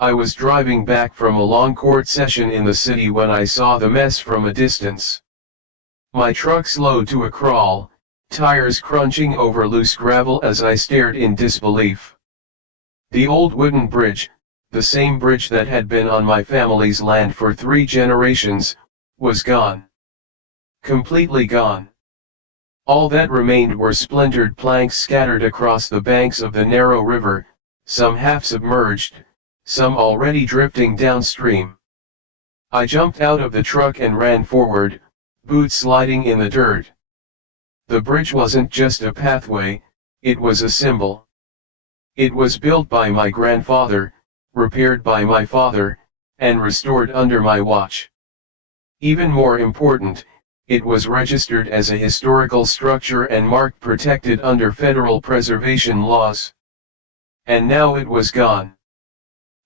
I was driving back from a long court session in the city when I saw the mess from a distance. My truck slowed to a crawl, tires crunching over loose gravel as I stared in disbelief. The old wooden bridge, the same bridge that had been on my family's land for 3 generations, was gone. Completely gone. All that remained were splintered planks scattered across the banks of the narrow river, some half submerged, some already drifting downstream. I jumped out of the truck and ran forward, boots sliding in the dirt. The bridge wasn't just a pathway, it was a symbol. It was built by my grandfather, repaired by my father, and restored under my watch. Even more important, it was registered as a historical structure and marked protected under federal preservation laws. And now it was gone.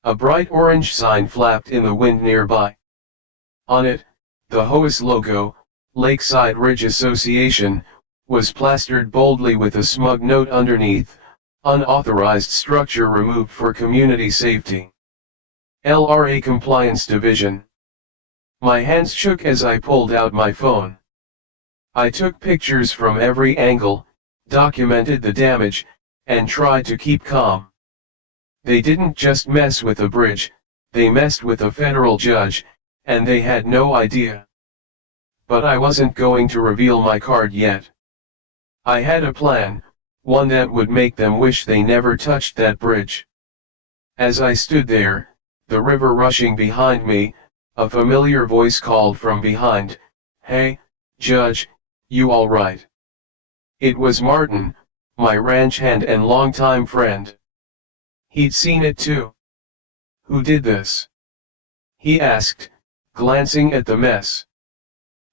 A bright orange sign flapped in the wind nearby. On it, the HOA's logo, Lakeside Ridge Association, was plastered boldly with a smug note underneath, unauthorized structure removed for community safety. LRA Compliance Division. My hands shook as I pulled out my phone. I took pictures from every angle, documented the damage, and tried to keep calm. They didn't just mess with the bridge, they messed with a federal judge, and they had no idea. But I wasn't going to reveal my card yet. I had a plan, one that would make them wish they never touched that bridge. As I stood there, the river rushing behind me, a familiar voice called from behind, "Hey, Judge, you all right?" It was Martin, my ranch hand and longtime friend. He'd seen it too. "Who did this?" he asked, glancing at the mess.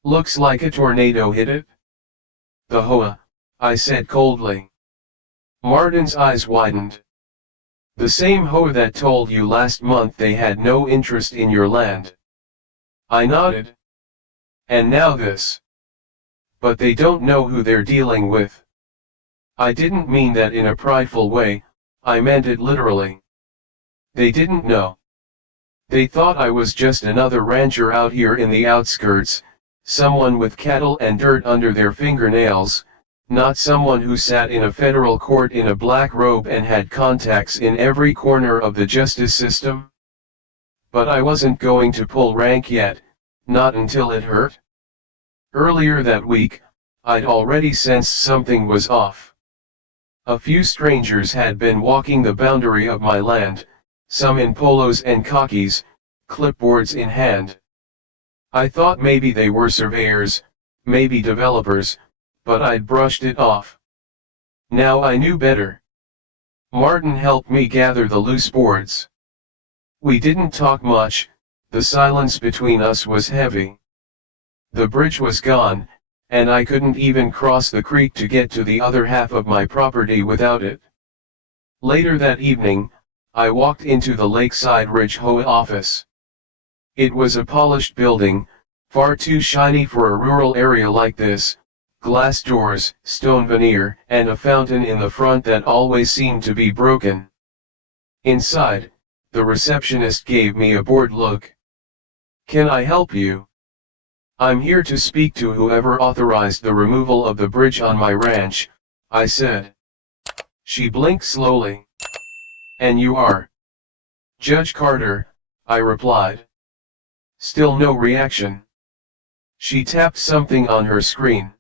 "Looks like a tornado hit it." "The HOA," I said coldly. Martin's eyes widened. "The same HOA that told you last month they had no interest in your land." I nodded. "And now this. But they don't know who they're dealing with." I didn't mean that in a prideful way, I meant it literally. They didn't know. They thought I was just another rancher out here in the outskirts, someone with cattle and dirt under their fingernails, not someone who sat in a federal court in a black robe and had contacts in every corner of the justice system. But I wasn't going to pull rank yet, not until it hurt. Earlier that week, I'd already sensed something was off. A few strangers had been walking the boundary of my land, some in polos and khakis, clipboards in hand. I thought maybe they were surveyors, maybe developers, but I'd brushed it off. Now I knew better. Martin helped me gather the loose boards. We didn't talk much, the silence between us was heavy. The bridge was gone, and I couldn't even cross the creek to get to the other half of my property without it. Later that evening, I walked into the Lakeside Ridge HOA office. It was a polished building, far too shiny for a rural area like this, glass doors, stone veneer, and a fountain in the front that always seemed to be broken. Inside, the receptionist gave me a bored look. "Can I help you?" "I'm here to speak to whoever authorized the removal of the bridge on my ranch," I said. She blinked slowly. "And you are?" "Judge Carter," I replied. Still no reaction. She tapped something on her screen.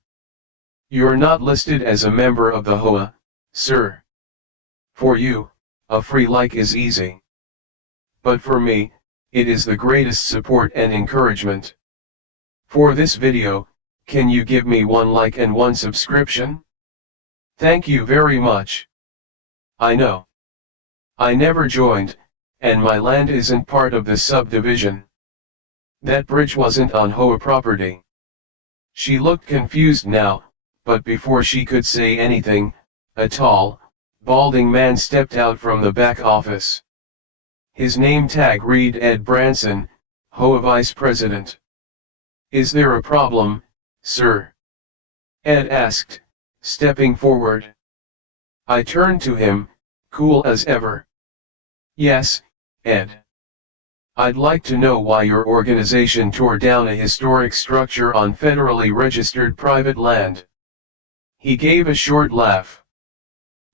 "You're not listed as a member of the HOA, sir. For you, a free like is easy. But for me, it is the greatest support and encouragement. For this video, can you give me 1 like and 1 subscription? Thank you very much. I know. I never joined, and my land isn't part of this subdivision. That bridge wasn't on HOA property." She looked confused now, but before she could say anything, a tall, balding man stepped out from the back office. His name tag read Ed Branson, HOA Vice President. "Is there a problem, sir?" Ed asked, stepping forward. I turned to him, cool as ever. "Yes, Ed. I'd like to know why your organization tore down a historic structure on federally registered private land." He gave a short laugh.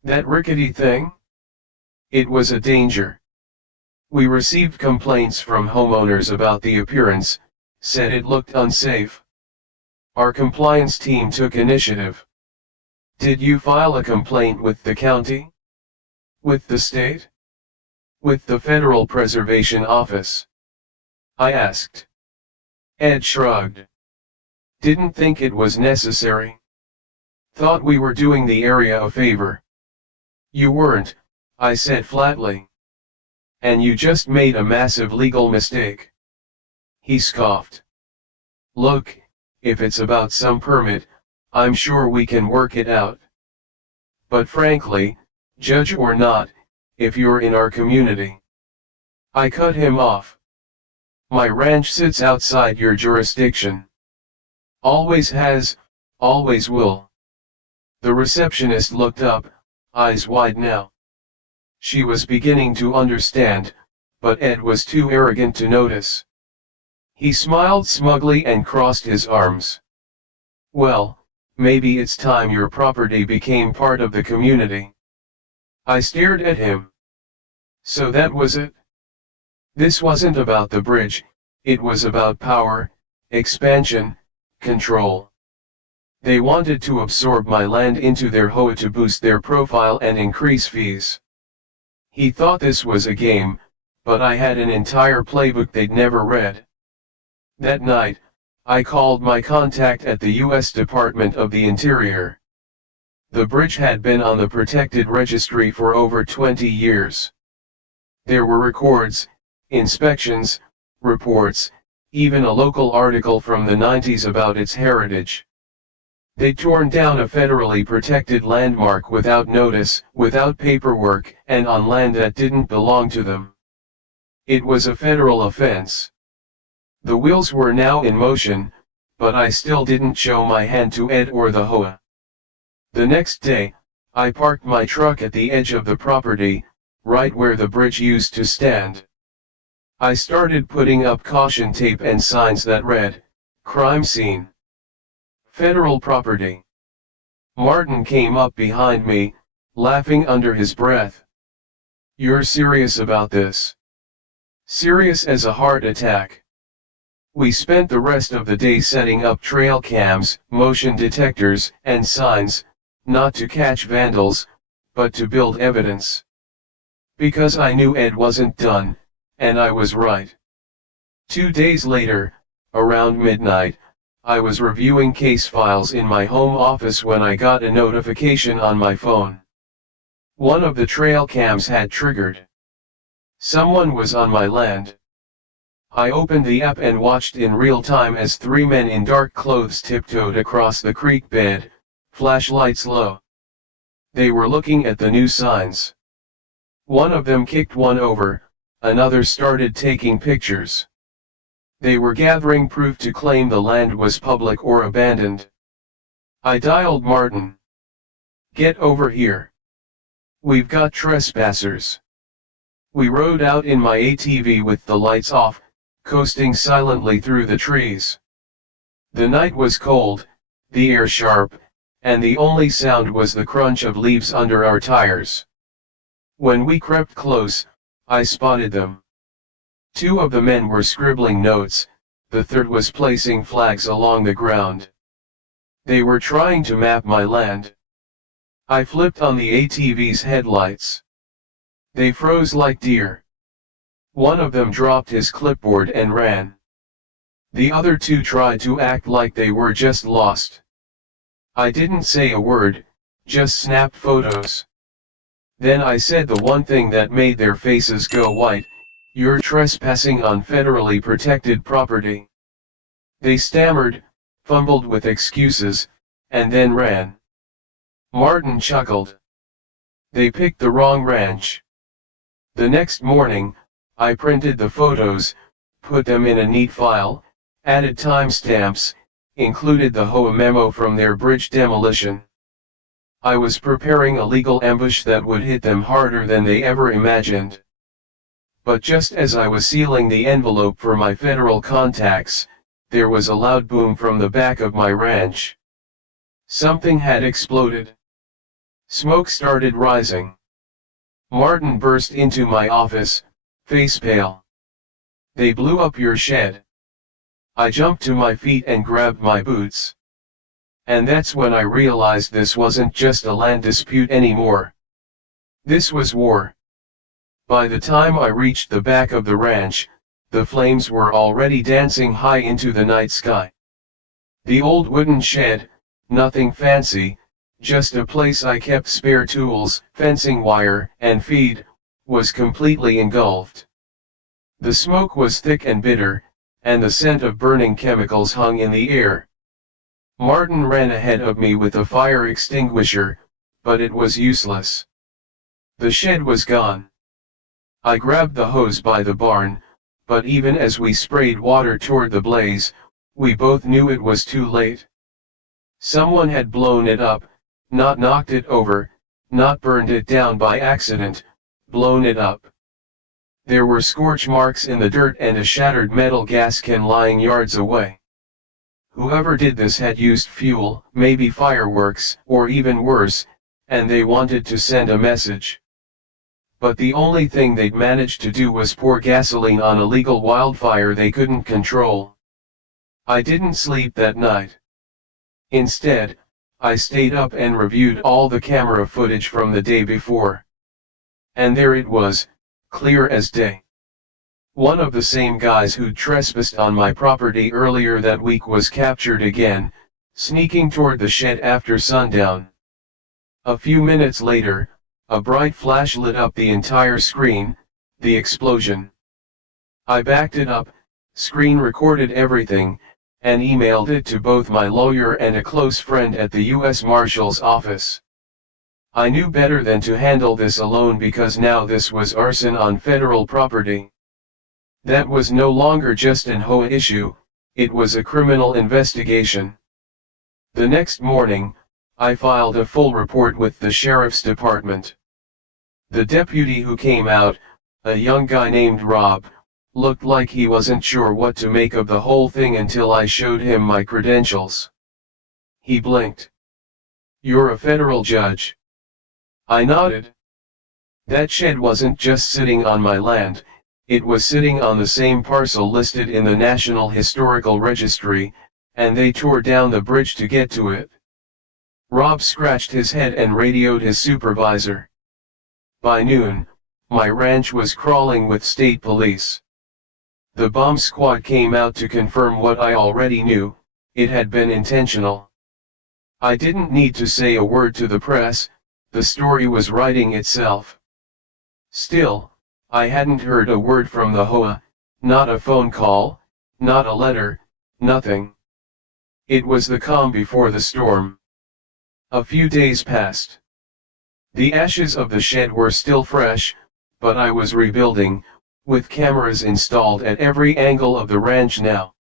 "That rickety thing? It was a danger. We received complaints from homeowners about the appearance, said it looked unsafe. Our compliance team took initiative." "Did you file a complaint with the county? With the state? With the Federal Preservation Office?" I asked. Ed shrugged. "Didn't think it was necessary. Thought we were doing the area a favor." "You weren't," I said flatly. "And you just made a massive legal mistake." He scoffed. "Look, if it's about some permit, I'm sure we can work it out. But frankly, judge or not, if you're in our community." I cut him off. "My ranch sits outside your jurisdiction. Always has, always will." The receptionist looked up, eyes wide now. She was beginning to understand, but Ed was too arrogant to notice. He smiled smugly and crossed his arms. "Well, maybe it's time your property became part of the community." I stared at him. So that was it? This wasn't about the bridge, it was about power, expansion, control. They wanted to absorb my land into their HOA to boost their profile and increase fees. He thought this was a game, but I had an entire playbook they'd never read. That night, I called my contact at the U.S. Department of the Interior. The bridge had been on the protected registry for over 20 years. There were records, inspections, reports, even a local article from the 90s about its heritage. They'd torn down a federally protected landmark without notice, without paperwork, and on land that didn't belong to them. It was a federal offense. The wheels were now in motion, but I still didn't show my hand to Ed or the HOA. The next day, I parked my truck at the edge of the property, right where the bridge used to stand. I started putting up caution tape and signs that read, "Crime Scene. Federal Property." Martin came up behind me, laughing under his breath. "You're serious about this?" "Serious as a heart attack." We spent the rest of the day setting up trail cams, motion detectors, and signs, not to catch vandals, but to build evidence. Because I knew Ed wasn't done, and I was right. 2 days later, around midnight, I was reviewing case files in my home office when I got a notification on my phone. One of the trail cams had triggered. Someone was on my land. I opened the app and watched in real time as 3 men in dark clothes tiptoed across the creek bed, flashlights low. They were looking at the new signs. One of them kicked one over, another started taking pictures. They were gathering proof to claim the land was public or abandoned. I dialed Martin. "Get over here. We've got trespassers." We rode out in my ATV with the lights off, coasting silently through the trees. The night was cold, the air sharp, and the only sound was the crunch of leaves under our tires. When we crept close, I spotted them. 2 of the men were scribbling notes, the third was placing flags along the ground. They were trying to map my land. I flipped on the ATV's headlights. They froze like deer. One of them dropped his clipboard and ran. The other 2 tried to act like they were just lost. I didn't say a word, just snapped photos. Then I said the one thing that made their faces go white: "You're trespassing on federally protected property." They stammered, fumbled with excuses, and then ran. Martin chuckled. They picked the wrong ranch. The next morning, I printed the photos, put them in a neat file, added timestamps, included the HOA memo from their bridge demolition. I was preparing a legal ambush that would hit them harder than they ever imagined. But just as I was sealing the envelope for my federal contacts, there was a loud boom from the back of my ranch. Something had exploded. Smoke started rising. Martin burst into my office, face pale. "They blew up your shed." I jumped to my feet and grabbed my boots. And that's when I realized this wasn't just a land dispute anymore. This was war. By the time I reached the back of the ranch, the flames were already dancing high into the night sky. The old wooden shed, nothing fancy, just a place I kept spare tools, fencing wire, and feed, was completely engulfed. The smoke was thick and bitter, and the scent of burning chemicals hung in the air. Martin ran ahead of me with a fire extinguisher, but it was useless. The shed was gone. I grabbed the hose by the barn, but even as we sprayed water toward the blaze, we both knew it was too late. Someone had blown it up, not knocked it over, not burned it down by accident, blown it up. There were scorch marks in the dirt and a shattered metal gas can lying yards away. Whoever did this had used fuel, maybe fireworks, or even worse, and they wanted to send a message. But the only thing they'd managed to do was pour gasoline on a legal wildfire they couldn't control. I didn't sleep that night. Instead, I stayed up and reviewed all the camera footage from the day before. And there it was, clear as day. One of the same guys who'd trespassed on my property earlier that week was captured again, sneaking toward the shed after sundown. A few minutes later, a bright flash lit up the entire screen, the explosion. I backed it up, screen recorded everything, and emailed it to both my lawyer and a close friend at the U.S. Marshal's office. I knew better than to handle this alone because now this was arson on federal property. That was no longer just an HOA issue, it was a criminal investigation. The next morning, I filed a full report with the sheriff's department. The deputy who came out, a young guy named Rob, looked like he wasn't sure what to make of the whole thing until I showed him my credentials. He blinked. "You're a federal judge." I nodded. That shed wasn't just sitting on my land, it was sitting on the same parcel listed in the National Historical Registry, and they tore down the bridge to get to it. Rob scratched his head and radioed his supervisor. By noon, my ranch was crawling with state police. The bomb squad came out to confirm what I already knew, it had been intentional. I didn't need to say a word to the press, the story was writing itself. Still, I hadn't heard a word from the HOA, not a phone call, not a letter, nothing. It was the calm before the storm. A few days passed. The ashes of the shed were still fresh, but I was rebuilding, with cameras installed at every angle of the ranch now.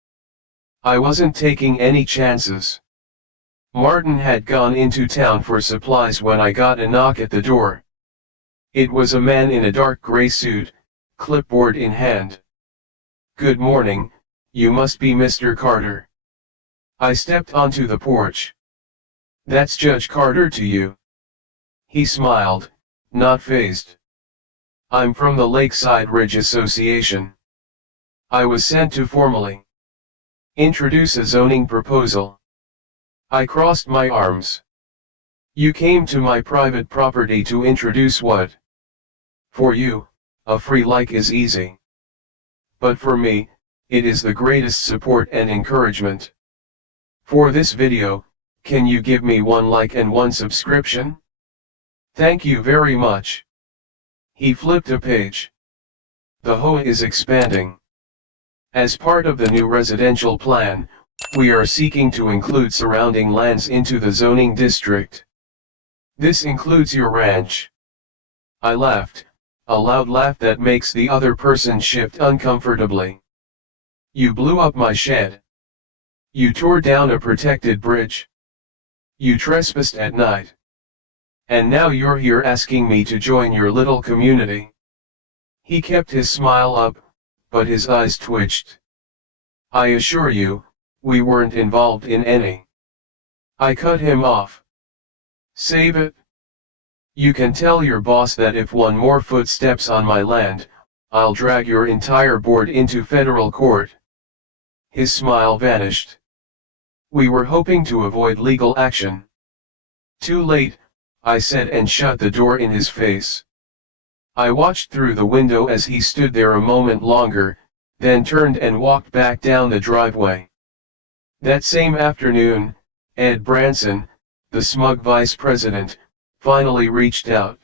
I wasn't taking any chances. Martin had gone into town for supplies when I got a knock at the door. It was a man in a dark gray suit, clipboard in hand. "Good morning, you must be Mr. Carter." I stepped onto the porch. "That's Judge Carter to you." He smiled, not fazed. "I'm from the Lakeside Ridge Association. I was sent to formally introduce a zoning proposal." I crossed my arms. "You came to my private property to introduce what? For you, a free like is easy. But for me, it is the greatest support and encouragement. For this video, can you give me 1 like and 1 subscription? Thank you very much." He flipped a page. "The HOA is expanding. As part of the new residential plan, we are seeking to include surrounding lands into the zoning district. This includes your ranch." I laughed, a loud laugh that makes the other person shift uncomfortably. "You blew up my shed. You tore down a protected bridge. You trespassed at night. And now you're here asking me to join your little community." He kept his smile up, but his eyes twitched. I assure you, we weren't involved in any. I cut him off. Save it. You can tell your boss that if one more foot steps on my land, I'll drag your entire board into federal court. His smile vanished. We were hoping to avoid legal action. Too late, I said and shut the door in his face. I watched through the window as he stood there a moment longer, then turned and walked back down the driveway. That same afternoon, Ed Branson, the Smug vice president, finally reached out.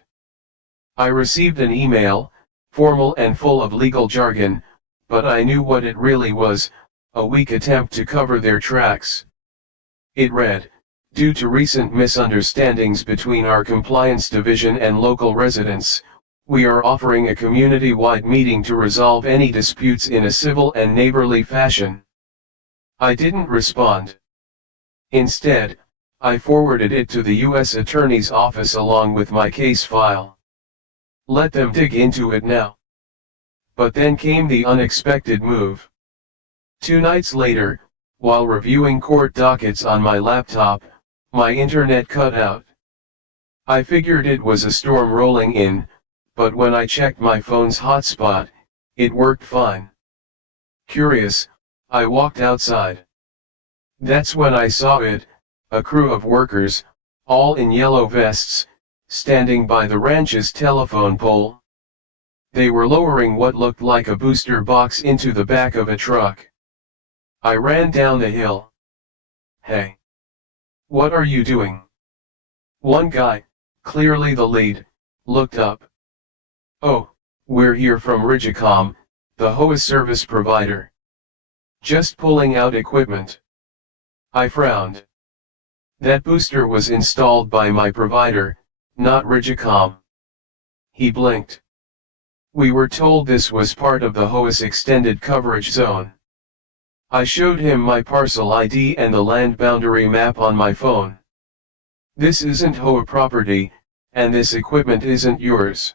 I received an email, formal and full of legal jargon, but I knew what it really was, a weak attempt to cover their tracks. It read, "Due to recent misunderstandings between our compliance division and local residents, we are offering a community-wide meeting to resolve any disputes in a civil and neighborly fashion." I didn't respond. Instead, I forwarded it to the U.S. Attorney's Office along with my case file. Let them dig into it now. But then came the unexpected move. 2 nights later, while reviewing court dockets on my laptop, my internet cut out. I figured it was a storm rolling in, but when I checked my phone's hotspot, it worked fine. Curious, I walked outside. That's when I saw it, a crew of workers, all in yellow vests, standing by the ranch's telephone pole. They were lowering what looked like a booster box into the back of a truck. I ran down the hill. "Hey! What are you doing?" One guy, clearly the lead, looked up. "Oh, we're here from RICO, the HOA service provider. Just pulling out equipment." I frowned. That booster was installed by my provider, not RICO. He blinked. "We were told this was part of the HOA's extended coverage zone." I showed him my parcel ID and the land boundary map on my phone. "This isn't HOA property, and this equipment isn't yours.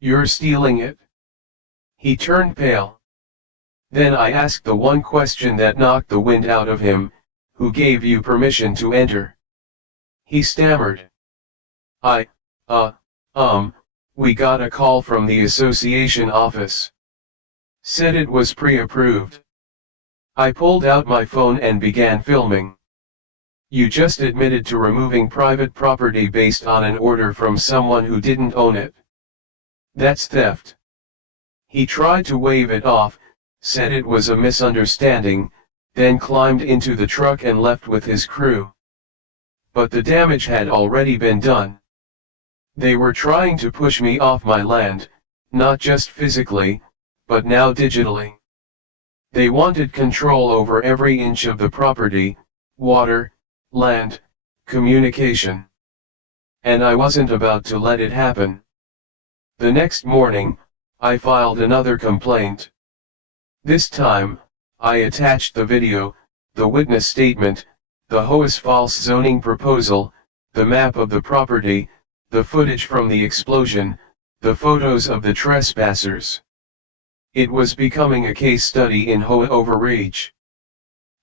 You're stealing it." He turned pale. Then I asked the one question that knocked the wind out of him, "Who gave you permission to enter?" He stammered. We got a call from the association office. Said it was pre-approved." I pulled out my phone and began filming. "You just admitted to removing private property based on an order from someone who didn't own it. That's theft." He tried to wave it off, said it was a misunderstanding, then climbed into the truck and left with his crew. But the damage had already been done. They were trying to push me off my land, not just physically, but now digitally. They wanted control over every inch of the property, water, land, communication. And I wasn't about to let it happen. The next morning, I filed another complaint. This time, I attached the video, the witness statement, the HOA's false zoning proposal, the map of the property, the footage from the explosion, the photos of the trespassers. It was becoming a case study in HOA overreach.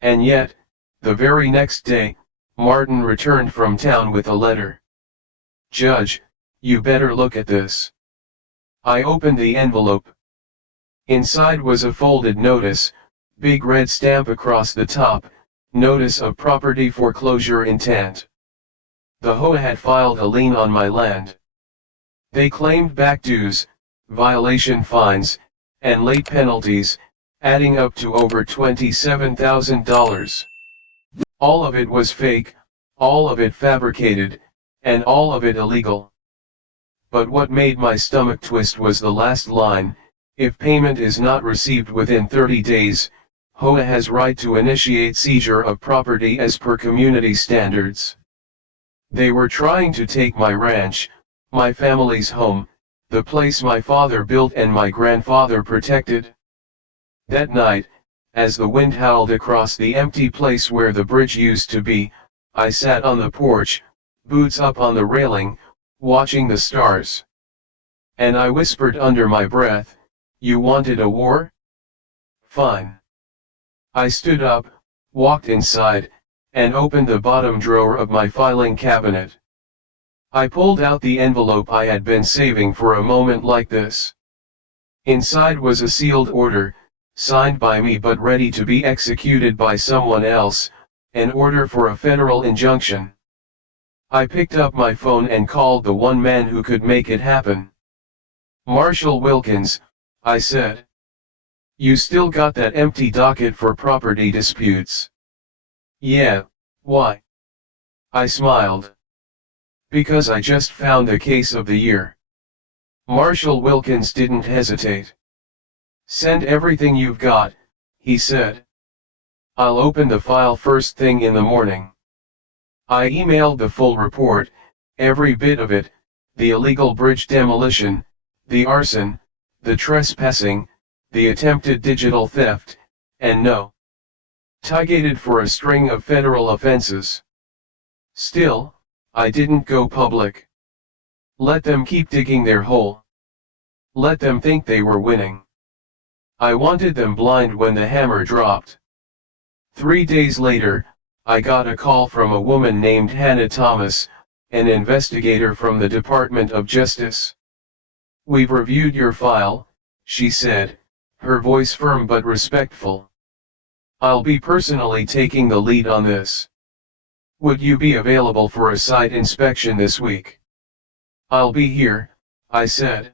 And yet, the very next day, Martin returned from town with a letter. "Judge, you better look at this." I opened the envelope. Inside was a folded notice, big red stamp across the top, "Notice of property foreclosure intent." The HOA had filed a lien on my land. They claimed back dues, violation fines, and late penalties, adding up to over $27,000. All of it was fake, all of it fabricated, and all of it illegal. But what made my stomach twist was the last line: "If payment is not received within 30 days, HOA has right to initiate seizure of property as per community standards." They were trying to take my ranch, my family's home, the place my father built and my grandfather protected. That night, as the wind howled across the empty place where the bridge used to be, I sat on the porch, boots up on the railing, watching the stars. And I whispered under my breath, "You wanted a war? Fine." I stood up, walked inside, and opened the bottom drawer of my filing cabinet. I pulled out the envelope I had been saving for a moment like this. Inside was a sealed order, signed by me but ready to be executed by someone else, an order for a federal injunction. I picked up my phone and called the one man who could make it happen. "Marshall Wilkins," I said. "You still got that empty docket for property disputes?" "Yeah, why?" I smiled. "Because I just found the case of the year." Marshall Wilkins didn't hesitate. "Send everything you've got," he said. "I'll open the file first thing in the morning." I emailed the full report, every bit of it, the illegal bridge demolition, the arson, the trespassing, the attempted digital theft, and no. Tigated for a string of federal offenses. Still, I didn't go public. Let them keep digging their hole. Let them think they were winning. I wanted them blind when the hammer dropped. 3 days later, I got a call from a woman named Hannah Thomas, an investigator from the Department of Justice. "We've reviewed your file," she said, her voice firm but respectful. "I'll be personally taking the lead on this. Would you be available for a site inspection this week?" "I'll be here," I said.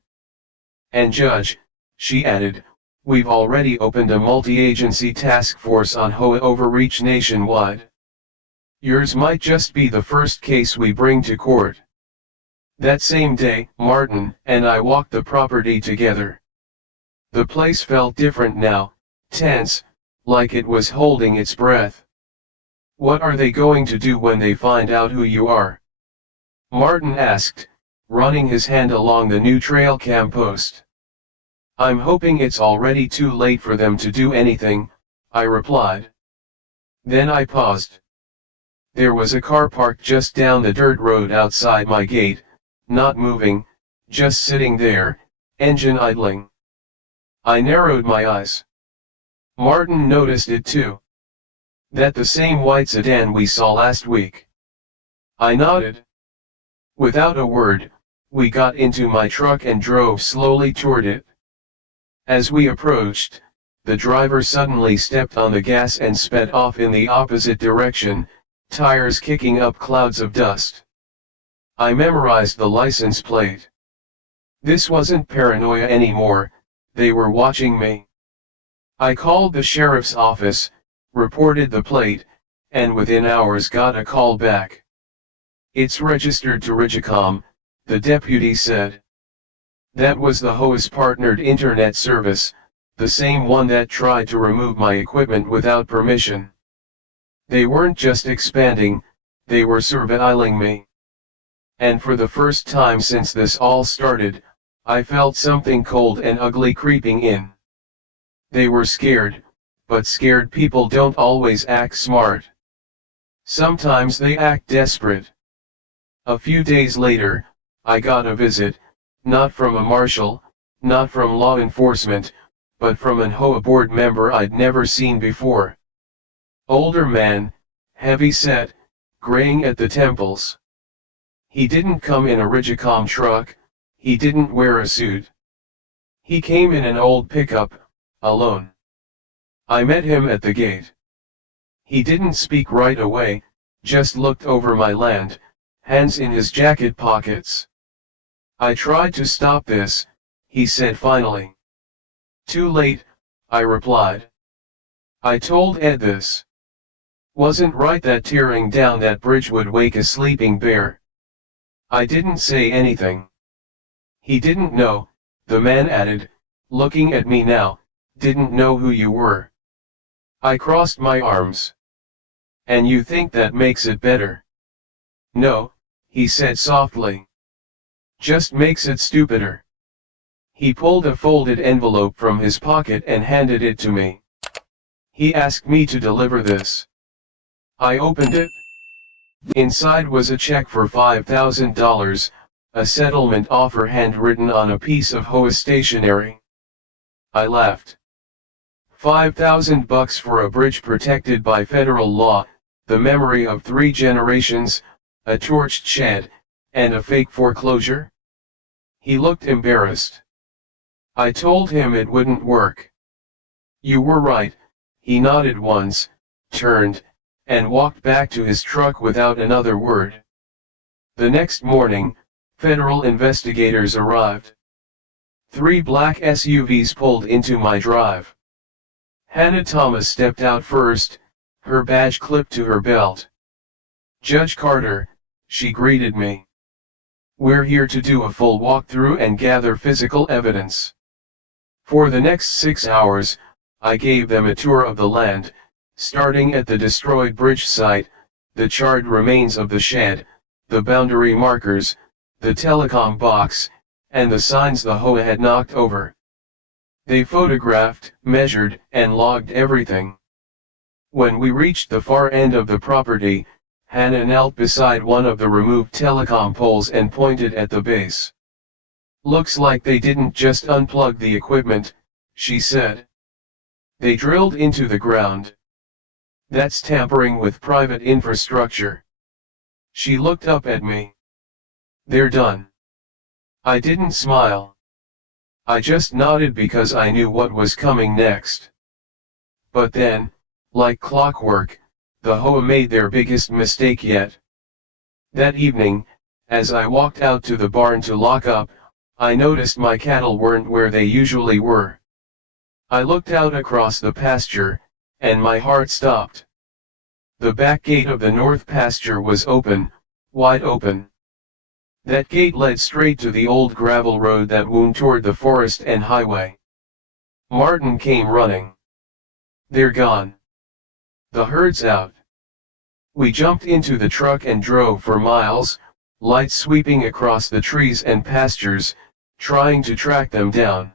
"And Judge," she added, "we've already opened a multi-agency task force on HOA overreach nationwide. Yours might just be the first case we bring to court." That same day, Martin and I walked the property together. The place felt different now, tense, like it was holding its breath. "What are they going to do when they find out who you are?" Martin asked, running his hand along the new trail cam post. "I'm hoping it's already too late for them to do anything," I replied. Then I paused. There was a car parked just down the dirt road outside my gate, not moving, just sitting there, engine idling. I narrowed my eyes. Martin noticed it too. "That the same white sedan we saw last week?" I nodded. Without a word, we got into my truck and drove slowly toward it. As we approached, the driver suddenly stepped on the gas and sped off in the opposite direction, tires kicking up clouds of dust. I memorized the license plate. This wasn't paranoia anymore, they were watching me. I called the sheriff's office, reported the plate, and within hours got a call back. "It's registered to Rigicom," the deputy said. That was the HOA's partnered internet service, the same one that tried to remove my equipment without permission. They weren't just expanding, they were surveilling me. And for the first time since this all started, I felt something cold and ugly creeping in. They were scared, but scared people don't always act smart. Sometimes they act desperate. A few days later, I got a visit, not from a marshal, not from law enforcement, but from an HOA board member I'd never seen before. Older man, heavy-set, graying at the temples. He didn't come in a Rigicom truck, he didn't wear a suit. He came in an old pickup, alone. I met him at the gate. He didn't speak right away, just looked over my land, hands in his jacket pockets. "I tried to stop this," he said finally. "Too late," I replied. "I told Ed this. Wasn't right that tearing down that bridge would wake a sleeping bear." I didn't say anything. "He didn't know," the man added, looking at me now, "didn't know who you were." I crossed my arms. "And you think that makes it better?" "No," he said softly. "Just makes it stupider." He pulled a folded envelope from his pocket and handed it to me. He asked me to deliver this. I opened it. Inside was a check for $5,000, a settlement offer handwritten on a piece of HOA stationery. I laughed. $5,000 for a bridge protected by federal law, the memory of 3 generations, a torched shed, and a fake foreclosure? He looked embarrassed. I told him it wouldn't work. You were right, he nodded once, turned, and walked back to his truck without another word. The next morning, federal investigators arrived. 3 black SUVs pulled into my drive. Hannah Thomas stepped out first, her badge clipped to her belt. "Judge Carter," she greeted me. "We're here to do a full walkthrough and gather physical evidence." For the next 6 hours, I gave them a tour of the land, starting at the destroyed bridge site, the charred remains of the shed, the boundary markers, the telecom box, and the signs the HOA had knocked over. They photographed, measured, and logged everything. When we reached the far end of the property, Hannah knelt beside one of the removed telecom poles and pointed at the base. "Looks like they didn't just unplug the equipment," she said. "They drilled into the ground. That's tampering with private infrastructure." She looked up at me. "They're done." I didn't smile. I just nodded because I knew what was coming next. But then, like clockwork, the HOA made their biggest mistake yet. That evening, as I walked out to the barn to lock up, I noticed my cattle weren't where they usually were. I looked out across the pasture, and my heart stopped. The back gate of the north pasture was open, wide open. That gate led straight to the old gravel road that wound toward the forest and highway. Martin came running. "They're gone. The herd's out." We jumped into the truck and drove for miles, lights sweeping across the trees and pastures, trying to track them down.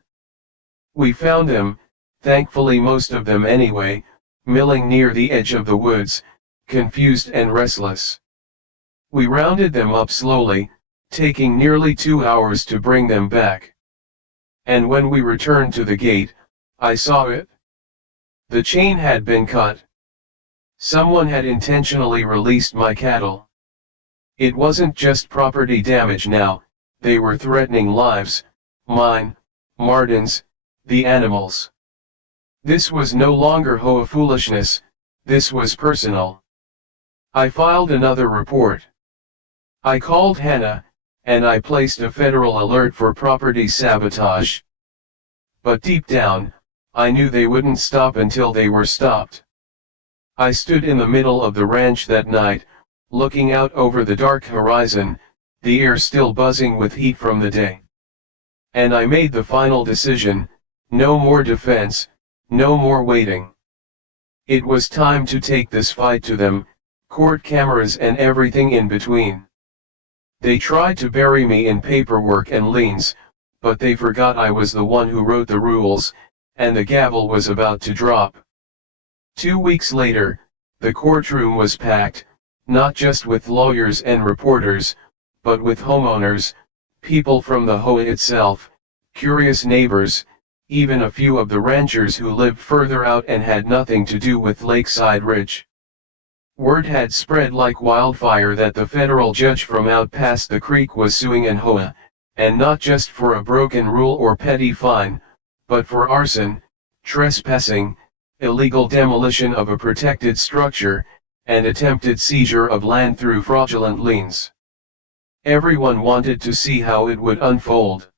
We found them, thankfully most of them anyway, milling near the edge of the woods, confused and restless. We rounded them up slowly, taking nearly 2 hours to bring them back. And when we returned to the gate, I saw it. The chain had been cut. Someone had intentionally released my cattle. It wasn't just property damage now, they were threatening lives, mine, Martin's, the animals. This was no longer HOA foolishness, this was personal. I filed another report. I called Hannah, and I placed a federal alert for property sabotage. But deep down, I knew they wouldn't stop until they were stopped. I stood in the middle of the ranch that night, looking out over the dark horizon, the air still buzzing with heat from the day. And I made the final decision: no more defense, no more waiting. It was time to take this fight to them, court cameras and everything in between. They tried to bury me in paperwork and liens, but they forgot I was the one who wrote the rules, and the gavel was about to drop. 2 weeks later, the courtroom was packed, not just with lawyers and reporters, but with homeowners, people from the HOA itself, curious neighbors, even a few of the ranchers who lived further out and had nothing to do with Lakeside Ridge. Word had spread like wildfire that the federal judge from out past the creek was suing an HOA, and not just for a broken rule or petty fine, but for arson, trespassing, illegal demolition of a protected structure, and attempted seizure of land through fraudulent liens. Everyone wanted to see how it would unfold.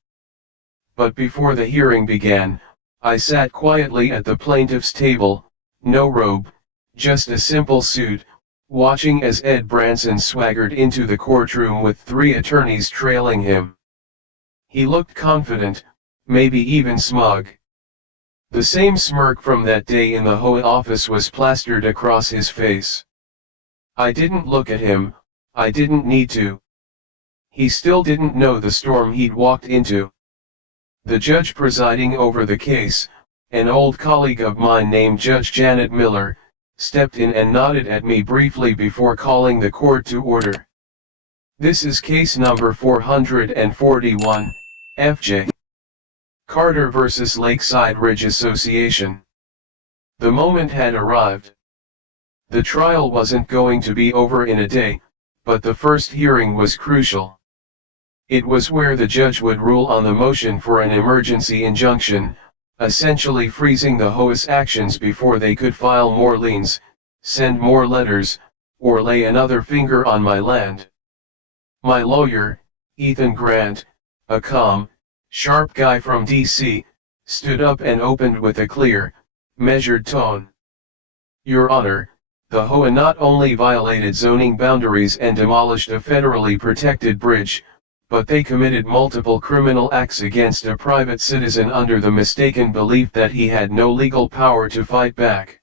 But before the hearing began, I sat quietly at the plaintiff's table, no robe, just a simple suit, watching as Ed Branson swaggered into the courtroom with 3 attorneys trailing him. He looked confident, maybe even smug. The same smirk from that day in the HOA office was plastered across his face. I didn't look at him, I didn't need to. He still didn't know the storm he'd walked into. The judge presiding over the case, an old colleague of mine named Judge Janet Miller, stepped in and nodded at me briefly before calling the court to order. This is case number 441, FJ. Carter vs. Lakeside Ridge Association. The moment had arrived. The trial wasn't going to be over in a day, but the first hearing was crucial. It was where the judge would rule on the motion for an emergency injunction, essentially freezing the HOA's actions before they could file more liens, send more letters, or lay another finger on my land. My lawyer, Ethan Grant, a calm, sharp guy from DC, stood up and opened with a clear, measured tone. Your Honor, the HOA not only violated zoning boundaries and demolished a federally protected bridge, but they committed multiple criminal acts against a private citizen under the mistaken belief that he had no legal power to fight back.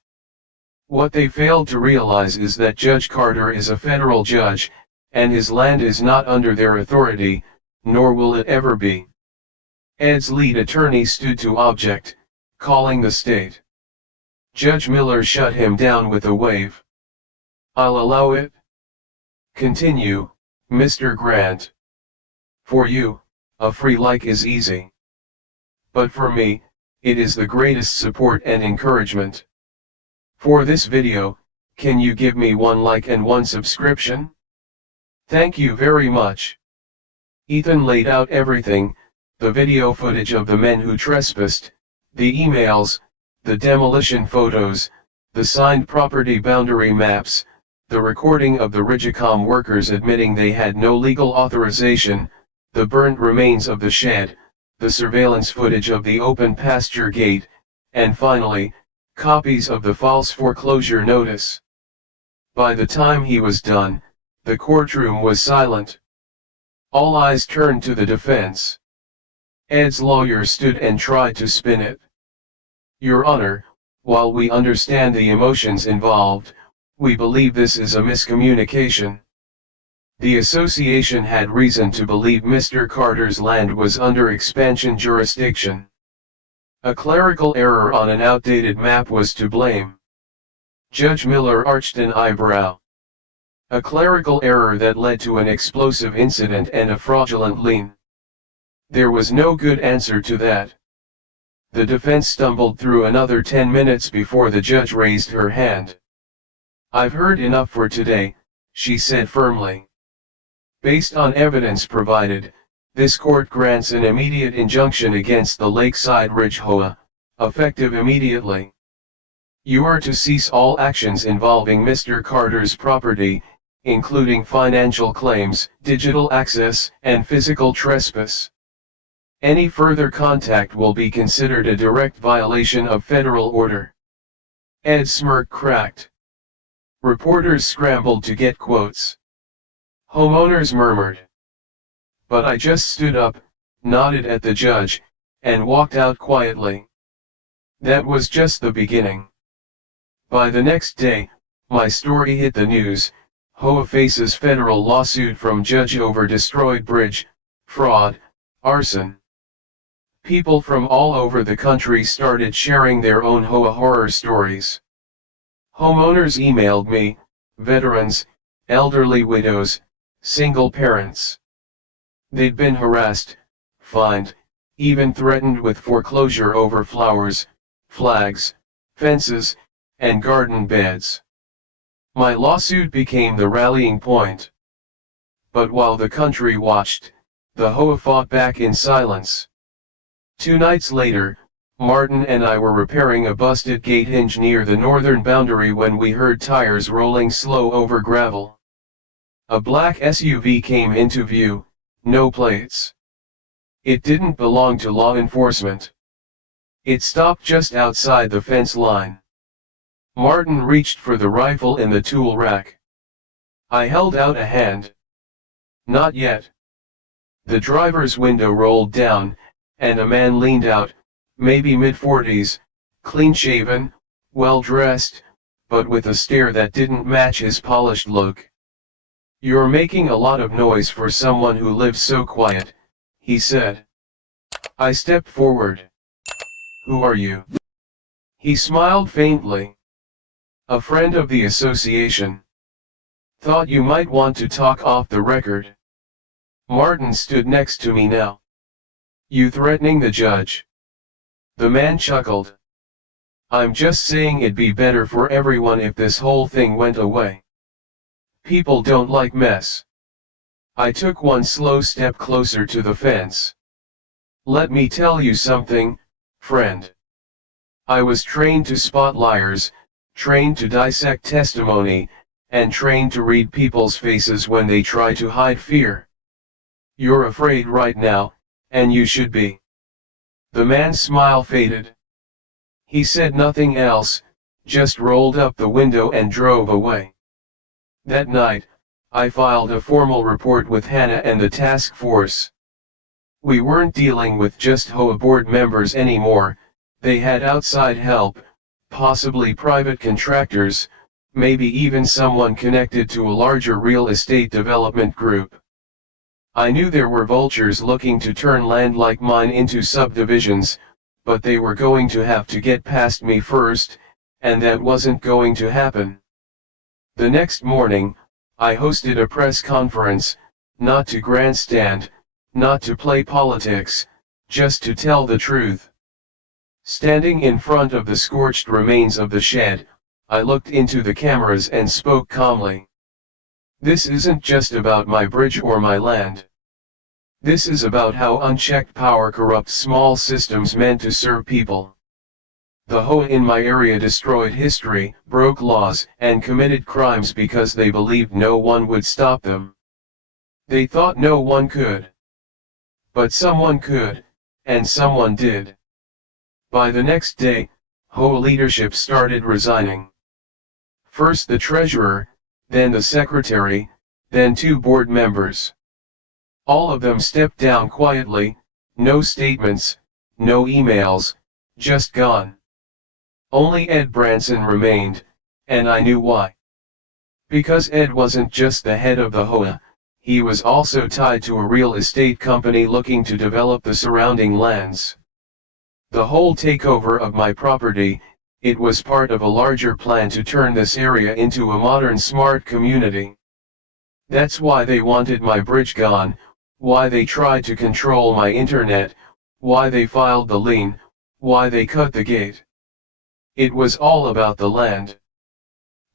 What they failed to realize is that Judge Carter is a federal judge, and his land is not under their authority, nor will it ever be. Ed's lead attorney stood to object, calling the state. Judge Miller shut him down with a wave. I'll allow it. Continue, Mr. Grant. For you, a free like is easy. But for me, it is the greatest support and encouragement. For this video, can you give me 1 like and 1 subscription? Thank you very much. Ethan laid out everything, the video footage of the men who trespassed, the emails, the demolition photos, the signed property boundary maps, the recording of the Rigicom workers admitting they had no legal authorization, the burnt remains of the shed, the surveillance footage of the open pasture gate, and finally, copies of the false foreclosure notice. By the time he was done, the courtroom was silent. All eyes turned to the defense. Ed's lawyer stood and tried to spin it. Your Honor, while we understand the emotions involved, we believe this is a miscommunication. The association had reason to believe Mr. Carter's land was under expansion jurisdiction. A clerical error on an outdated map was to blame. Judge Miller arched an eyebrow. A clerical error that led to an explosive incident and a fraudulent lien. There was no good answer to that. The defense stumbled through another 10 minutes before the judge raised her hand. I've heard enough for today, she said firmly. Based on evidence provided, this court grants an immediate injunction against the Lakeside Ridge HOA, effective immediately. You are to cease all actions involving Mr. Carter's property, including financial claims, digital access, and physical trespass. Any further contact will be considered a direct violation of federal order. Ed's smirk cracked. Reporters scrambled to get quotes. Homeowners murmured. But I just stood up, nodded at the judge, and walked out quietly. That was just the beginning. By the next day, my story hit the news. HOA faces federal lawsuit from judge over destroyed bridge, fraud, arson. People from all over the country started sharing their own HOA horror stories. Homeowners emailed me, veterans, elderly widows, single parents. They'd been harassed, fined, even threatened with foreclosure over flowers, flags, fences, and garden beds. My lawsuit became the rallying point. But while the country watched, the HOA fought back in silence. 2 nights later, Martin and I were repairing a busted gate hinge near the northern boundary when we heard tires rolling slow over gravel. A black SUV came into view, no plates. It didn't belong to law enforcement. It stopped just outside the fence line. Martin reached for the rifle in the tool rack. I held out a hand. Not yet. The driver's window rolled down, and a man leaned out, maybe mid-40s, clean-shaven, well-dressed, but with a stare that didn't match his polished look. You're making a lot of noise for someone who lives so quiet, he said. I stepped forward. Who are you? He smiled faintly. A friend of the association. Thought you might want to talk off the record. Martin stood next to me now. You threatening the judge? The man chuckled. I'm just saying it'd be better for everyone if this whole thing went away. People don't like mess. I took one slow step closer to the fence. Let me tell you something, friend. I was trained to spot liars, trained to dissect testimony, and trained to read people's faces when they try to hide fear. You're afraid right now, and you should be. The man's smile faded. He said nothing else, just rolled up the window and drove away. That night, I filed a formal report with Hannah and the task force. We weren't dealing with just HOA board members anymore, they had outside help, possibly private contractors, maybe even someone connected to a larger real estate development group. I knew there were vultures looking to turn land like mine into subdivisions, but they were going to have to get past me first, and that wasn't going to happen. The next morning, I hosted a press conference, not to grandstand, not to play politics, just to tell the truth. Standing in front of the scorched remains of the shed, I looked into the cameras and spoke calmly. This isn't just about my bridge or my land. This is about how unchecked power corrupts small systems meant to serve people. The HOA in my area destroyed history, broke laws, and committed crimes because they believed no one would stop them. They thought no one could. But someone could, and someone did. By the next day, HOA leadership started resigning. First the treasurer, then the secretary, then 2 board members. All of them stepped down quietly, no statements, no emails, just gone. Only Ed Branson remained, and I knew why. Because Ed wasn't just the head of the HOA, he was also tied to a real estate company looking to develop the surrounding lands. The whole takeover of my property, it was part of a larger plan to turn this area into a modern smart community. That's why they wanted my bridge gone, why they tried to control my internet, why they filed the lien, why they cut the gate. It was all about the land.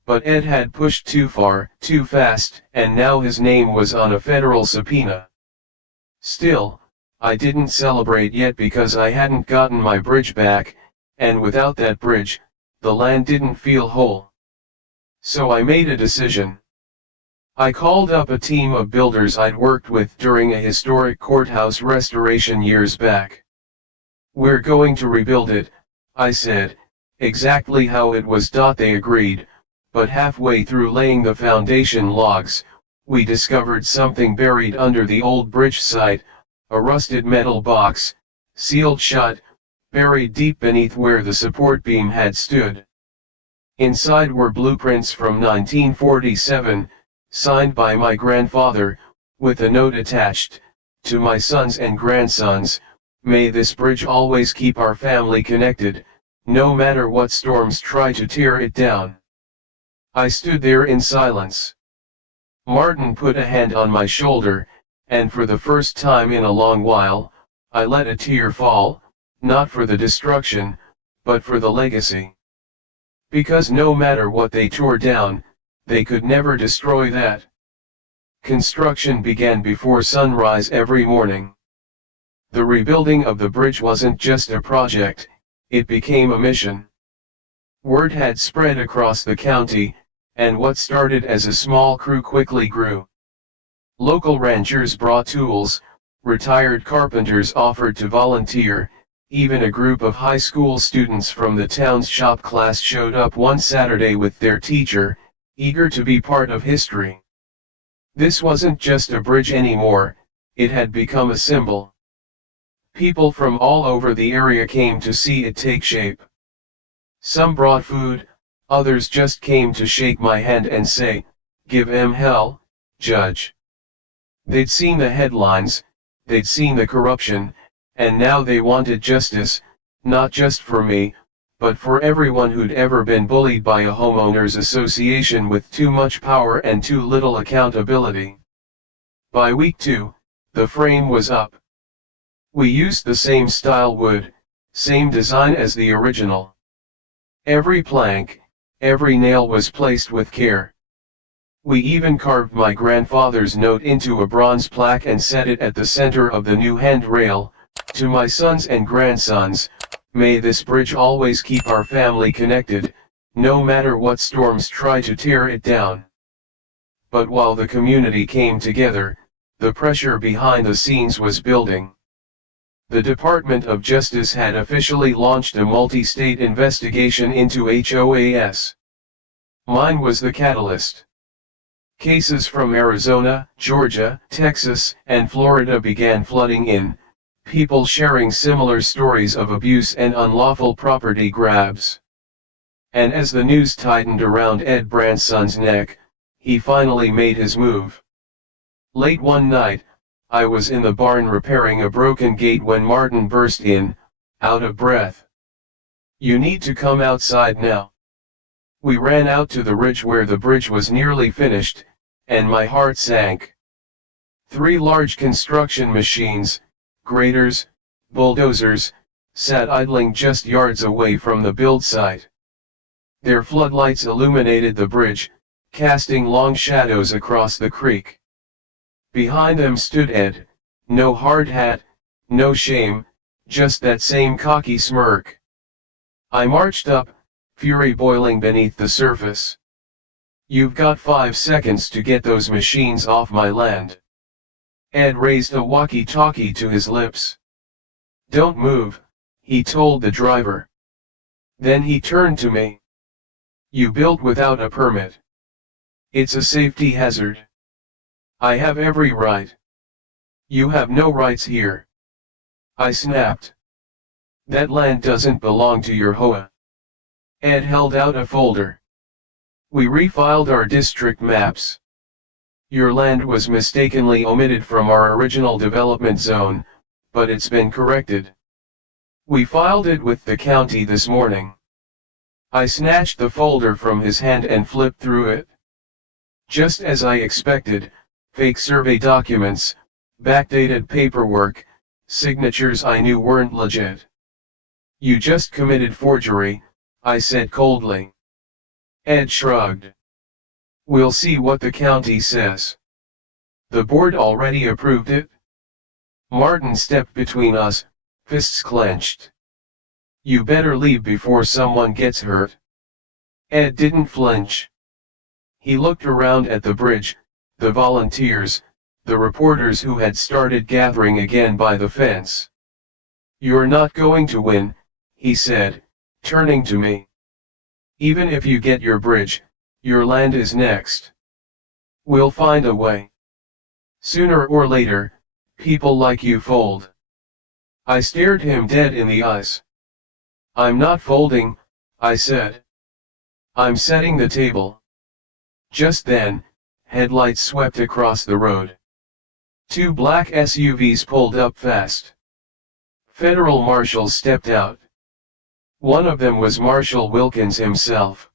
But Ed had pushed too far, too fast, and now his name was on a federal subpoena. Still, I didn't celebrate yet because I hadn't gotten my bridge back, and without that bridge, the land didn't feel whole. So I made a decision. I called up a team of builders I'd worked with during a historic courthouse restoration years back. We're going to rebuild it, I said. Exactly how it was. They agreed, but halfway through laying the foundation logs, we discovered something buried under the old bridge site, a rusted metal box, sealed shut, buried deep beneath where the support beam had stood. Inside were blueprints from 1947, signed by my grandfather, with a note attached, "To my sons and grandsons, may this bridge always keep our family connected, no matter what storms try to tear it down." I stood there in silence. Martin put a hand on my shoulder, and for the first time in a long while, I let a tear fall, not for the destruction, but for the legacy. Because no matter what they tore down, they could never destroy that. Construction began before sunrise every morning. The rebuilding of the bridge wasn't just a project, it became a mission. Word had spread across the county, and what started as a small crew quickly grew. Local ranchers brought tools, retired carpenters offered to volunteer, even a group of high school students from the town's shop class showed up one Saturday with their teacher, eager to be part of history. This wasn't just a bridge anymore, it had become a symbol. People from all over the area came to see it take shape. Some brought food, others just came to shake my hand and say, "Give 'em hell, Judge." They'd seen the headlines, they'd seen the corruption, and now they wanted justice, not just for me, but for everyone who'd ever been bullied by a homeowners association with too much power and too little accountability. By week 2, The frame was up. We used the same style wood, same design as the original. Every plank, every nail was placed with care. We even carved my grandfather's note into a bronze plaque and set it at the center of the new handrail. To my sons and grandsons, may this bridge always keep our family connected, no matter what storms try to tear it down. But while the community came together, the pressure behind the scenes was building. The Department of Justice had officially launched a multi-state investigation into HOAs. Mine was the catalyst. Cases from Arizona, Georgia, Texas, and Florida began flooding in, people sharing similar stories of abuse and unlawful property grabs. And as the news tightened around Ed Branson's neck, he finally made his move. Late one night, I was in the barn repairing a broken gate when Martin burst in, out of breath. "You need to come outside now." We ran out to the ridge where the bridge was nearly finished, and my heart sank. 3 large construction machines, graders, bulldozers, sat idling just yards away from the build site. Their floodlights illuminated the bridge, casting long shadows across the creek. Behind them stood Ed, no hard hat, no shame, just that same cocky smirk. I marched up, fury boiling beneath the surface. "You've got 5 seconds to get those machines off my land." Ed raised a walkie-talkie to his lips. "Don't move," he told the driver. Then he turned to me. "You built without a permit. It's a safety hazard. I have every right. You have no rights here." I snapped. "That land doesn't belong to your HOA." Ed held out a folder. "We refiled our district maps. Your land was mistakenly omitted from our original development zone, but it's been corrected. We filed it with the county this morning." I snatched the folder from his hand and flipped through it. Just as I expected, fake survey documents, backdated paperwork, signatures I knew weren't legit. "You just committed forgery," I said coldly. Ed shrugged. "We'll see what the county says. The board already approved it." Martin stepped between us, fists clenched. "You better leave before someone gets hurt." Ed didn't flinch. He looked around at the bridge, the volunteers, the reporters who had started gathering again by the fence. "You're not going to win," he said, turning to me. "Even if you get your bridge, your land is next. We'll find a way. Sooner or later, people like you fold." I stared him dead in the eyes. "I'm not folding," I said. "I'm setting the table." Just then, headlights swept across the road. 2 black SUVs pulled up fast. Federal marshals stepped out. One of them was Marshal Wilkins himself.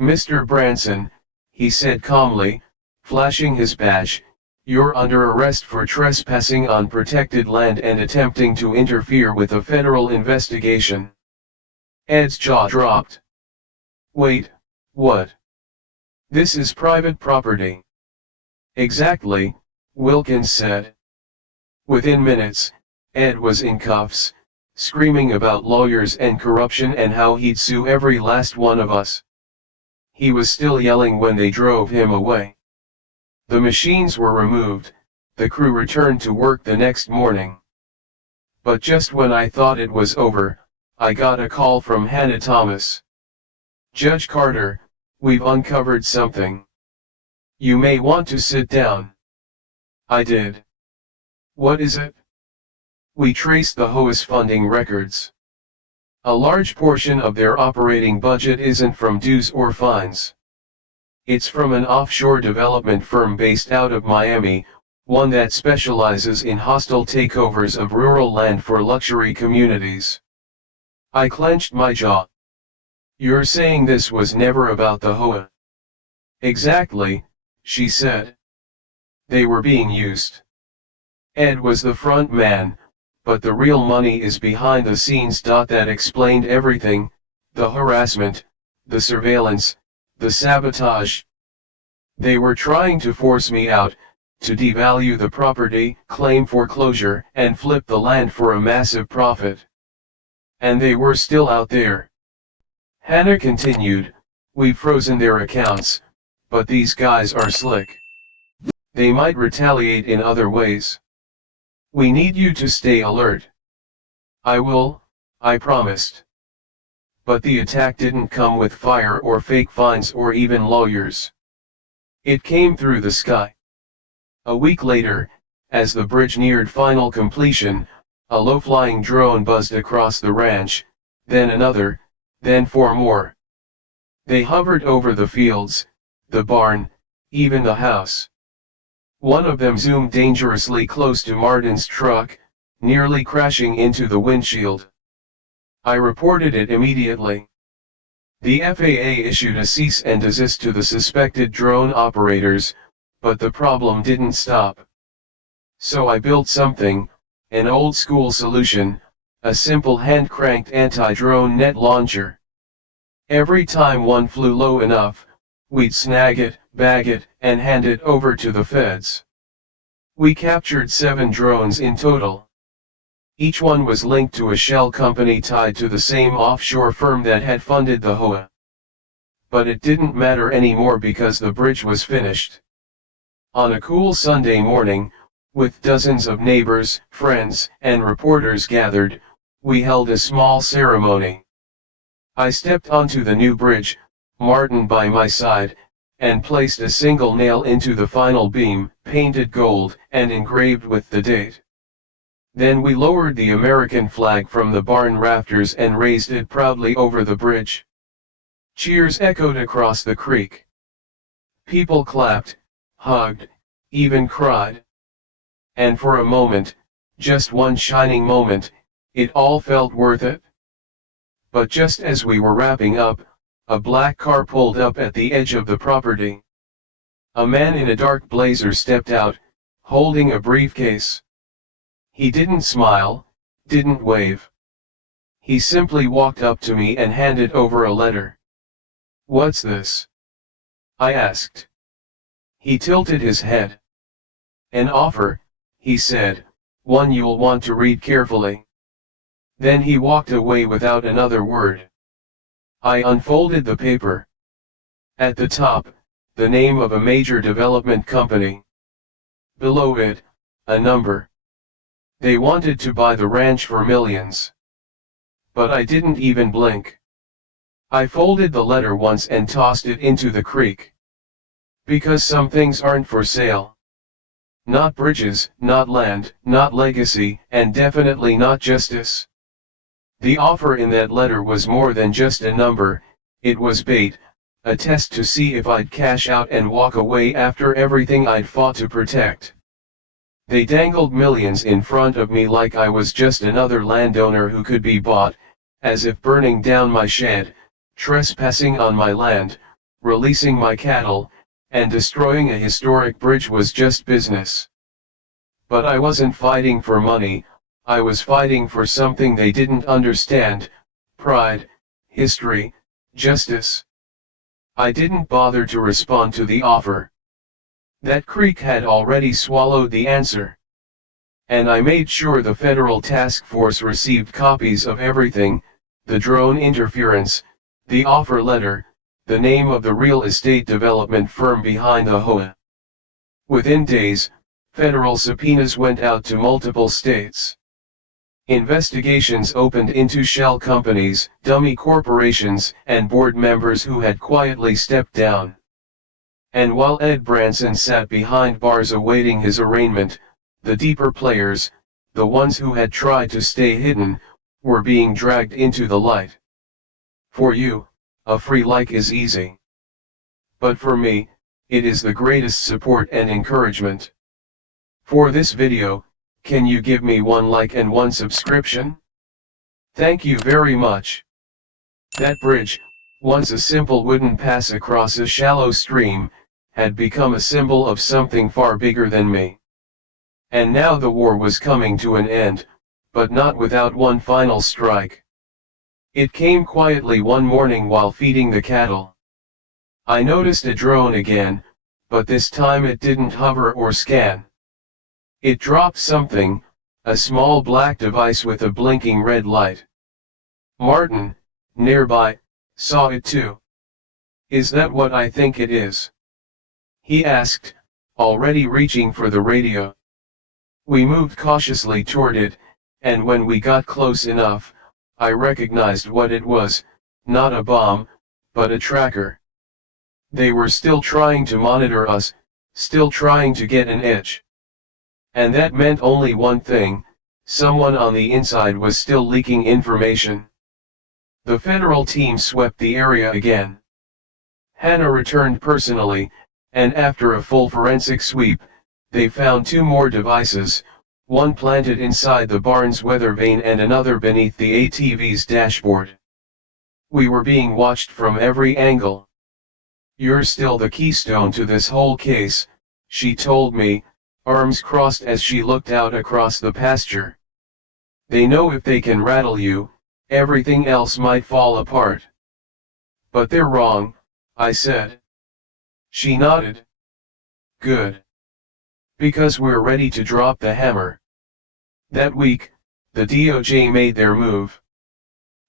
"Mr. Branson," he said calmly, flashing his badge, "you're under arrest for trespassing on protected land and attempting to interfere with a federal investigation." Ed's jaw dropped. "Wait, what? This is private property." "Exactly," Wilkins said. Within minutes, Ed was in cuffs, screaming about lawyers and corruption and how he'd sue every last one of us. He was still yelling when they drove him away. The machines were removed, the crew returned to work the next morning. But just when I thought it was over, I got a call from Hannah Thomas. "Judge Carter, we've uncovered something. You may want to sit down." I did. "What is it?" "We traced the HOA's funding records. A large portion of their operating budget isn't from dues or fines. It's from an offshore development firm based out of Miami, one that specializes in hostile takeovers of rural land for luxury communities." I clenched my jaw. "You're saying this was never about the HOA?" "Exactly," she said. "They were being used. Ed was the front man, but the real money is behind the scenes. That explained everything: the harassment, the surveillance, the sabotage. They were trying to force me out, to devalue the property, claim foreclosure, and flip the land for a massive profit. And they were still out there. Hannah continued, "We've frozen their accounts, but these guys are slick. They might retaliate in other ways. We need you to stay alert." "I will," I promised. But the attack didn't come with fire or fake fines or even lawyers. It came through the sky. A week later, as the bridge neared final completion, a low-flying drone buzzed across the ranch, then another, then four more. They hovered over the fields, the barn, even the house. One of them zoomed dangerously close to Martin's truck, nearly crashing into the windshield. I reported it immediately. The FAA issued a cease and desist to the suspected drone operators, but the problem didn't stop. So I built something, an old-school solution, a simple hand-cranked anti-drone net launcher. Every time one flew low enough, we'd snag it, bag it, and hand it over to the feds. We captured 7 drones in total. Each one was linked to a shell company tied to the same offshore firm that had funded the HOA. But it didn't matter anymore because the bridge was finished. On a cool Sunday morning, with dozens of neighbors, friends, and reporters gathered, we held a small ceremony. I stepped onto the new bridge, Martin by my side, and placed a single nail into the final beam, painted gold and engraved with the date. Then we lowered the American flag from the barn rafters and raised it proudly over the bridge. Cheers echoed across the creek. People clapped, hugged, even cried. And for a moment, just one shining moment, it all felt worth it. But just as we were wrapping up, a black car pulled up at the edge of the property. A man in a dark blazer stepped out, holding a briefcase. He didn't smile, didn't wave. He simply walked up to me and handed over a letter. "What's this?" I asked. He tilted his head. "An offer," he said, "one you'll want to read carefully." Then he walked away without another word. I unfolded the paper. At the top, the name of a major development company. Below it, a number. They wanted to buy the ranch for millions. But I didn't even blink. I folded the letter once and tossed it into the creek. Because some things aren't for sale. Not bridges, not land, not legacy, and definitely not justice. The offer in that letter was more than just a number, it was bait, a test to see if I'd cash out and walk away after everything I'd fought to protect. They dangled millions in front of me like I was just another landowner who could be bought, as if burning down my shed, trespassing on my land, releasing my cattle, and destroying a historic bridge was just business. But I wasn't fighting for money, I was fighting for something they didn't understand: pride, history, justice. I didn't bother to respond to the offer. That creek had already swallowed the answer. And I made sure the federal task force received copies of everything: the drone interference, the offer letter, the name of the real estate development firm behind the HOA. Within days, federal subpoenas went out to multiple states. Investigations opened into shell companies, dummy corporations, and board members who had quietly stepped down. And while Ed Branson sat behind bars awaiting his arraignment, the deeper players, the ones who had tried to stay hidden, were being dragged into the light. For you, a free like is easy. But for me, it is the greatest support and encouragement. For this video, can you give me 1 like and 1 subscription? Thank you very much. That bridge, once a simple wooden pass across a shallow stream, had become a symbol of something far bigger than me. And now the war was coming to an end, but not without one final strike. It came quietly one morning while feeding the cattle. I noticed a drone again, but this time it didn't hover or scan. It dropped something, a small black device with a blinking red light. Martin, nearby, saw it too. "Is that what I think it is?" he asked, already reaching for the radio. We moved cautiously toward it, and when we got close enough, I recognized what it was, not a bomb, but a tracker. They were still trying to monitor us, still trying to get an edge. And that meant only one thing: someone on the inside was still leaking information. The federal team swept the area again. Hannah returned personally, and after a full forensic sweep, they found 2 more devices, one planted inside the barn's weather vane and another beneath the ATV's dashboard. We were being watched from every angle. "You're still the keystone to this whole case," she told me, arms crossed as she looked out across the pasture. "They know if they can rattle you, everything else might fall apart." "But they're wrong," I said. She nodded. "Good. Because we're ready to drop the hammer." That week, the DOJ made their move.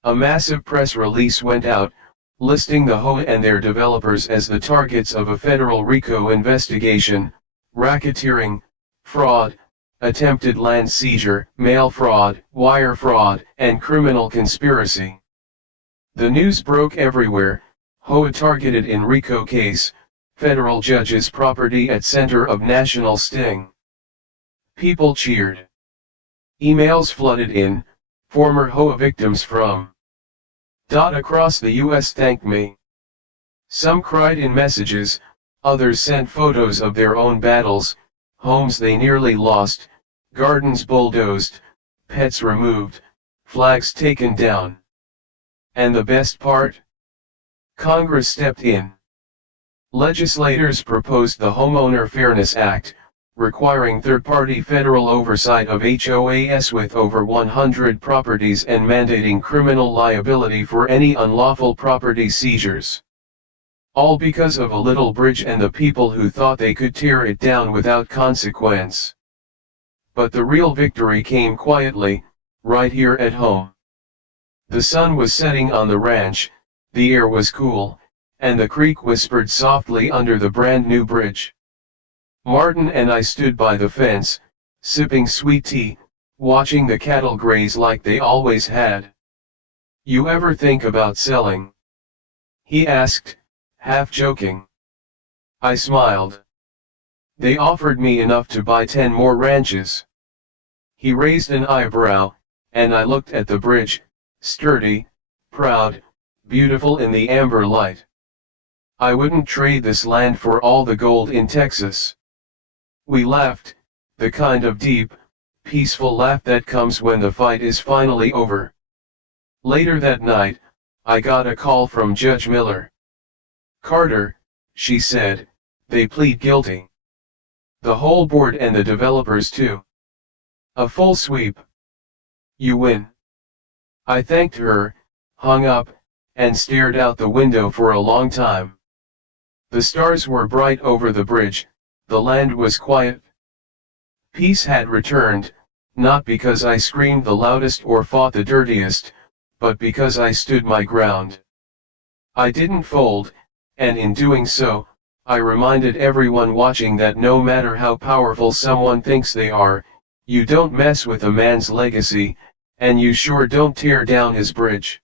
A massive press release went out, listing the HOA and their developers as the targets of a federal RICO investigation: racketeering, fraud, attempted land seizure, mail fraud, wire fraud, and criminal conspiracy. The news broke everywhere: HOA targeted in RICO case, federal judge's property at center of national sting. People cheered. Emails flooded in, former HOA victims from across the US thanked me. Some cried in messages, others sent photos of their own battles, homes they nearly lost, gardens bulldozed, pets removed, flags taken down. And the best part? Congress stepped in. Legislators proposed the Homeowner Fairness Act, requiring third-party federal oversight of HOAs with over 100 properties and mandating criminal liability for any unlawful property seizures. All because of a little bridge and the people who thought they could tear it down without consequence. But the real victory came quietly, right here at home. The sun was setting on the ranch, the air was cool, and the creek whispered softly under the brand new bridge. Martin and I stood by the fence, sipping sweet tea, watching the cattle graze like they always had. "You ever think about selling?" he asked, half joking. I smiled. "They offered me enough to buy 10 more ranches." He raised an eyebrow, and I looked at the bridge, sturdy, proud, beautiful in the amber light. "I wouldn't trade this land for all the gold in Texas." We laughed, the kind of deep, peaceful laugh that comes when the fight is finally over. Later that night, I got a call from Judge Miller. "Carter," she said, "they plead guilty. The whole board and the developers too. A full sweep. You win." I thanked her, hung up, and stared out the window for a long time. The stars were bright over the bridge, the land was quiet. Peace had returned, not because I screamed the loudest or fought the dirtiest, but because I stood my ground. I didn't fold, and in doing so, I reminded everyone watching that no matter how powerful someone thinks they are, you don't mess with a man's legacy, and you sure don't tear down his bridge.